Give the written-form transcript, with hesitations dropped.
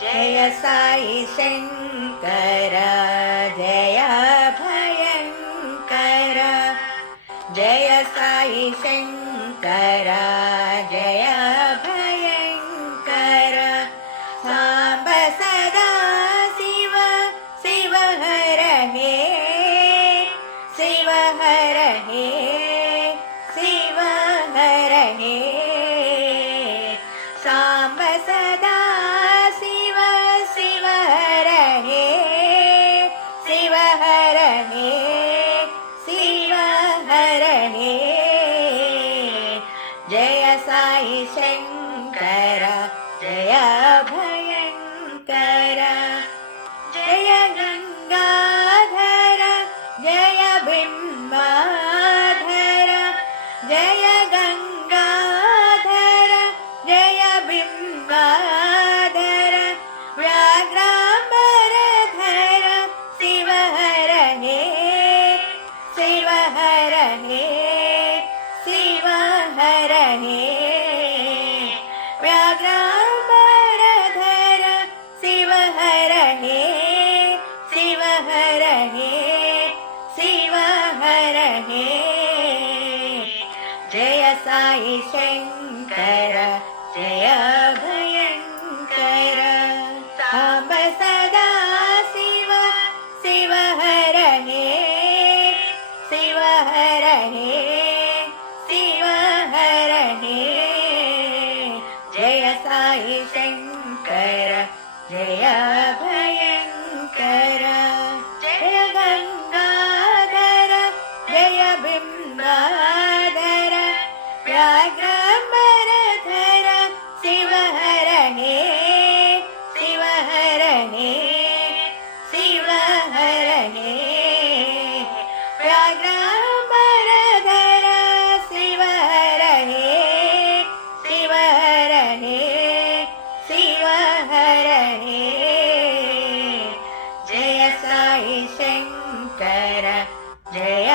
जय साई शंकर जय भयंकर जय साई शंकर जय भयंकर सांब सदा शिव शिव हर हे शिव हर हे शिव हर हे सांब सदा शिव शिव हर हे शिव हर हे शिव हर हे जय साई शंकर जय भयंकर जय गंगाधर जय बिंबाधर जय गंगाधर जय बिंबाधर व्याघ्रांबरधर शिव हर हे शिव हर हे शिव हर हे व्याघ्रांबरधर शिव हर हे शिव हर हे शिव हर हे जय साई शंकर जय भयंकर सांब सदा शिव शिव हर हे शिव हर हे शिव हर हे जय साई शंकर जय भयंकर जय गंगाधर जय बिंबाधर व्याघ्रांबरधर शिव हर हे शिव हर हे शिव हर हे व्याघ्रांबरधर शिव हर हे शिव हर हे शिव हर हे जय साई शंकर जय